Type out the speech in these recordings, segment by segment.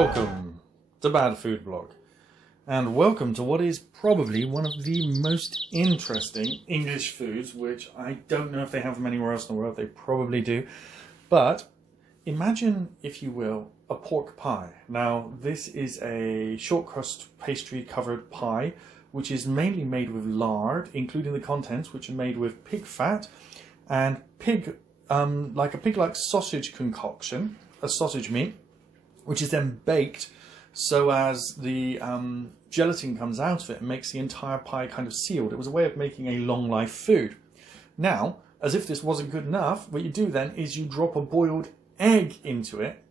Welcome to Bad Food Blog, and welcome to what is probably one of the most interesting English foods, which I don't know if they have them anywhere else in the world. They probably do, but imagine, if you will, a pork pie. Now, this is a short crust pastry covered pie, which is mainly made with lard, including the contents, which are made with pig fat and pig, like a pig-like sausage concoction, a sausage meat, which is then baked so as the gelatin comes out of it and makes the entire pie kind of sealed. It was a way of making a long life food. Now, as if this wasn't good enough, what you do then is you drop a boiled egg into it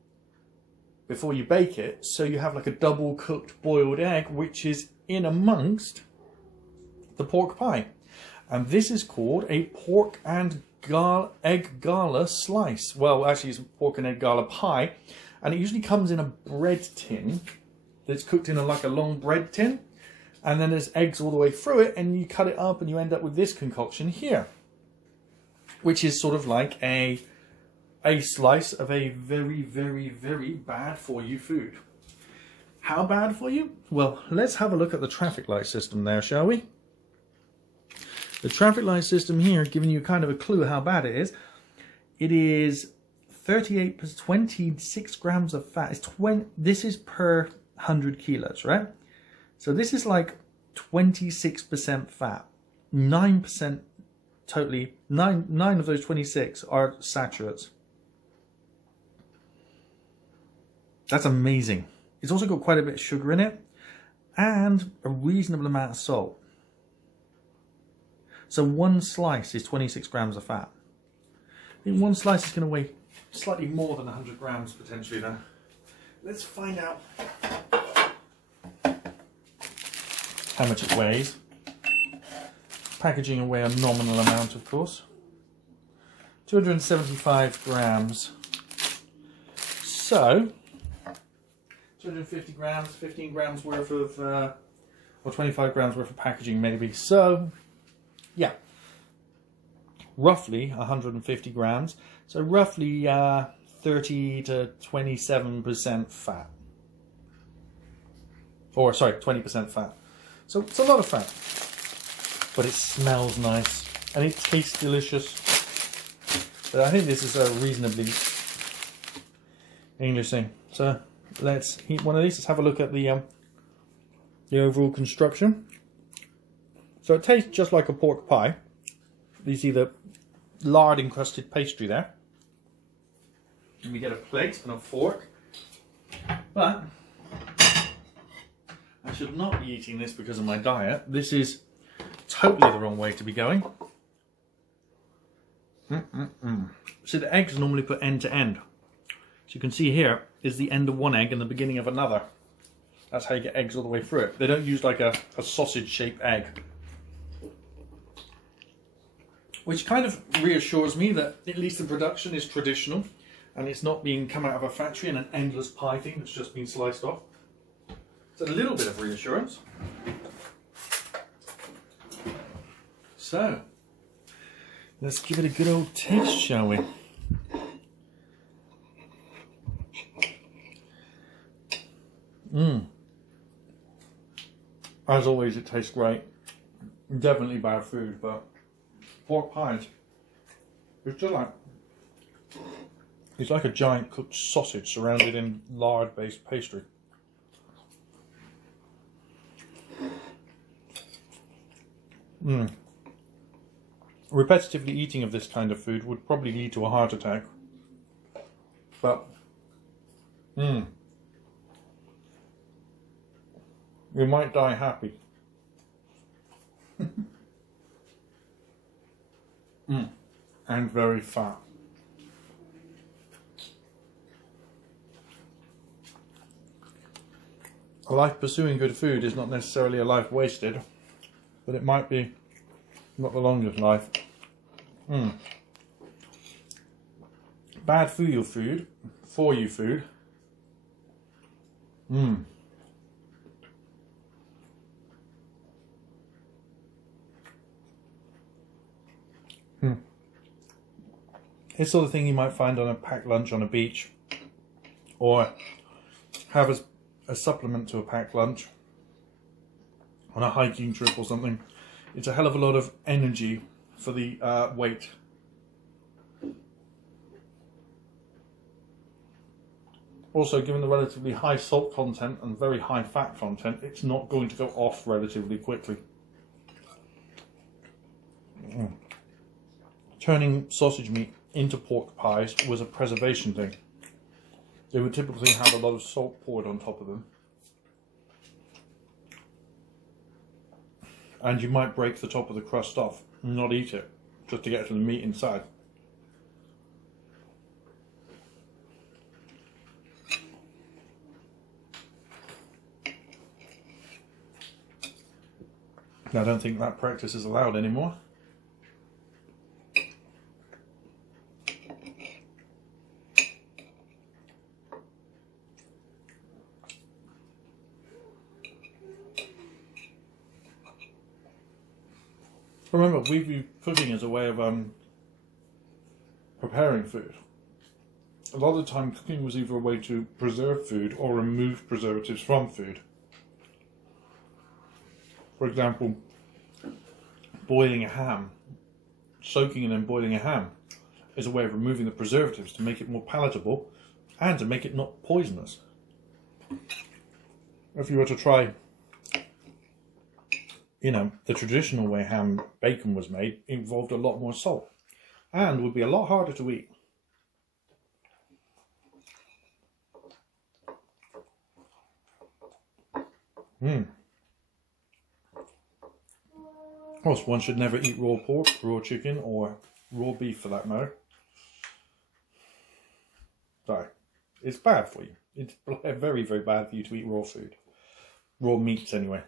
before you bake it, so you have like a double cooked boiled egg which is in amongst the pork pie. And this is called a pork and egg gala slice. Well, actually it's a pork and egg gala pie. And it usually comes in a bread tin that's cooked in like a long bread tin. And then there's eggs all the way through it, and you cut it up and you end up with this concoction here, which is sort of like a slice of a very, very, very bad for you food. How bad for you? Well, let's have a look at the traffic light system there, shall we? The traffic light system here, giving you kind of a clue how bad it is. It is 26 grams of fat. It's this is per 100 kilos, right? So this is like 26% fat, 9% totally. Nine of those 26 are saturates. That's amazing. It's also got quite a bit of sugar in it and a reasonable amount of salt. So one slice is 26 grams of fat. I think one slice is going to weigh slightly more than 100 grams potentially then. Let's find out how much it weighs. Packaging away a nominal amount, of course. 275 grams. So 250 grams, 15 grams worth of, or 25 grams worth of packaging maybe. So, yeah, roughly 150 grams. So roughly 30 to 27% fat. Or, sorry, 20% fat. So it's a lot of fat. But it smells nice and it tastes delicious. But I think this is a reasonably English thing. So let's eat one of these. Let's have a look at the overall construction. So it tastes just like a pork pie. You see the lard encrusted pastry there. And we get a plate and a fork. But I should not be eating this because of my diet. This is totally the wrong way to be going. So the eggs are normally put end to end. So you can see here is the end of one egg and the beginning of another. That's how you get eggs all the way through it. They don't use like a sausage shaped egg. Which kind of reassures me that at least the production is traditional and it's not being come out of a factory in an endless pie thing that's just been sliced off. It's a little bit of reassurance. So, let's give it a good old taste, shall we? As always, it tastes great. Definitely bad food, but pork pies, it's just like, it's like a giant cooked sausage surrounded in lard-based pastry. Repetitively eating of this kind of food would probably lead to a heart attack. But, you might die happy. And very fat. A life pursuing good food is not necessarily a life wasted, but it might be not the longest life. Bad for you food. It's the sort of thing you might find on a packed lunch on a beach, or have as a supplement to a packed lunch on a hiking trip or something. It's a hell of a lot of energy for the weight. Also, given the relatively high salt content and very high fat content, it's not going to go off relatively quickly. Turning sausage meat into pork pies was a preservation thing. They would typically have a lot of salt poured on top of them. And you might break the top of the crust off and not eat it, just to get to the meat inside. I don't think that practice is allowed anymore. Remember, we view cooking as a way of preparing food. A lot of the time, cooking was either a way to preserve food or remove preservatives from food. For example, boiling a ham, soaking and then boiling a ham, is a way of removing the preservatives to make it more palatable and to make it not poisonous. If you were to try, the traditional way ham bacon was made, it involved a lot more salt and would be a lot harder to eat. Of course, one should never eat raw pork, raw chicken, or raw beef for that matter. Sorry, it's bad for you. It's very, very bad for you to eat raw food. Raw meats, anyway.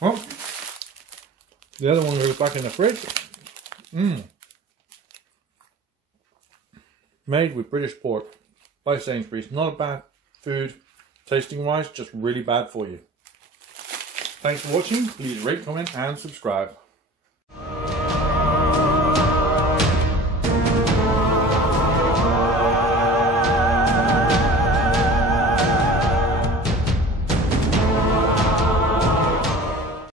Well, the other one goes back in the fridge. Made with British pork by Sainsbury's. Not a bad food, tasting wise, just really bad for you. Thanks for watching. Please rate, comment and subscribe.